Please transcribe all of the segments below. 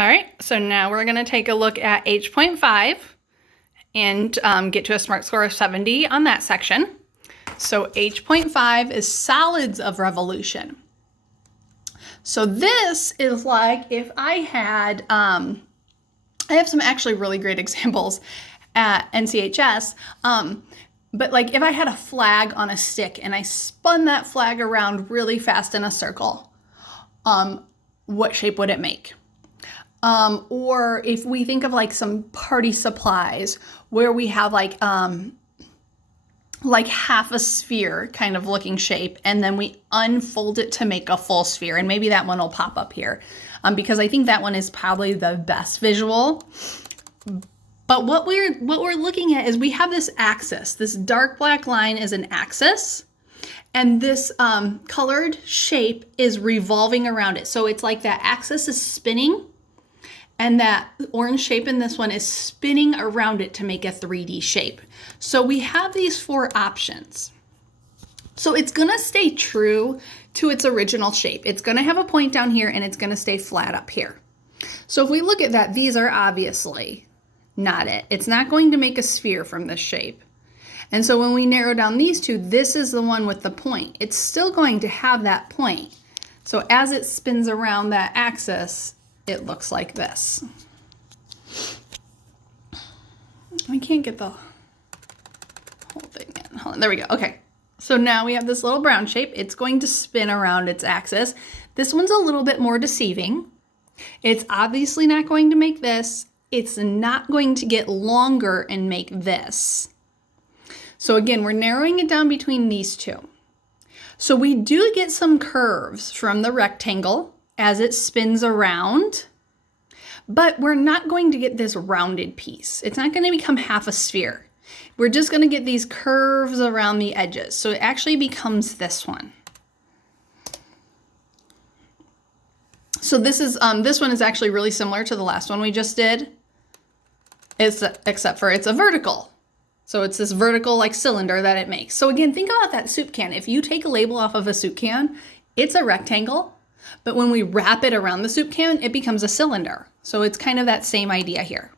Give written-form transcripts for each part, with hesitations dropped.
All right, so now we're gonna take a look at H.5 and get to a SMART score of 70 on that section. So H.5 is solids of revolution. So this is like if I had, I have some actually really great examples at NCHS, but like if I had a flag on a stick and I spun that flag around really fast in a circle, what shape would it make? Or if we think of like some party supplies where we have like half a sphere kind of looking shape, and then we unfold it to make a full sphere. And maybe that one will pop up here because I think that one is probably the best visual. But what we're looking at is we have this axis. This dark black line is an axis, and this colored shape is revolving around it. So it's like that axis is spinning, and that orange shape in this one is spinning around it to make a 3D shape. So we have these four options. So it's gonna stay true to its original shape. It's gonna have a point down here and it's gonna stay flat up here. So if we look at that, these are obviously not it. It's not going to make a sphere from this shape. And so when we narrow down these two, this is the one with the point. It's still going to have that point. So as it spins around that axis, it looks like this. I can't get the whole thing in. Hold on, there we go. Okay, so now we have this little brown shape. It's going to spin around its axis. This one's a little bit more deceiving. It's obviously not going to make this. It's not going to get longer and make this. So again, we're narrowing it down between these two. So we do get some curves from the rectangle as it spins around, but we're not going to get this rounded piece. It's not going to become half a sphere. We're just going to get these curves around the edges. So it actually becomes this one. So this one is actually really similar to the last one we just did, except for it's a vertical. So it's this vertical like cylinder that it makes. So again, think about that soup can. If you take a label off of a soup can, it's a rectangle. But when we wrap it around the soup can, it becomes a cylinder. So it's kind of that same idea here.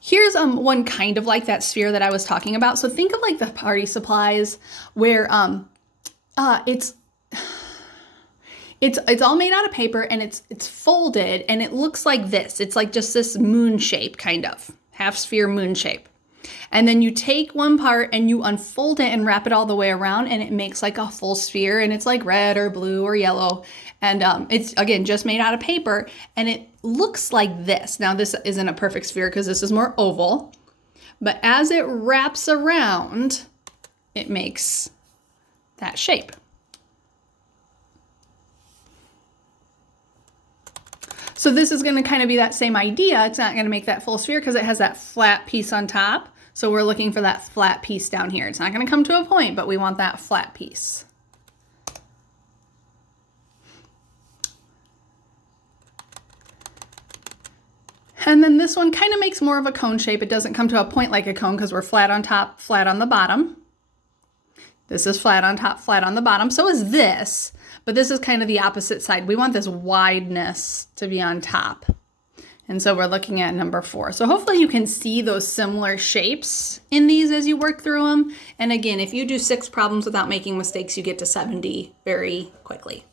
Here's one kind of like that sphere that I was talking about. So think of like the party supplies where it's all made out of paper and it's folded and it looks like this. It's like just this moon shape, kind of half sphere moon shape. And then you take one part and you unfold it and wrap it all the way around and it makes like a full sphere, and it's like red or blue or yellow. And it's, again, just made out of paper and it looks like this. Now this isn't a perfect sphere because this is more oval, but as it wraps around, it makes that shape. So this is going to kind of be that same idea. It's not going to make that full sphere because it has that flat piece on top. So we're looking for that flat piece down here. It's not going to come to a point, but we want that flat piece. And then this one kind of makes more of a cone shape. It doesn't come to a point like a cone because we're flat on top, flat on the bottom. This is flat on top, flat on the bottom. So is this, but this is kind of the opposite side. We want this wideness to be on top. And so we're looking at number 4. So hopefully you can see those similar shapes in these as you work through them. And again, if you do 6 problems without making mistakes, you get to 70 very quickly.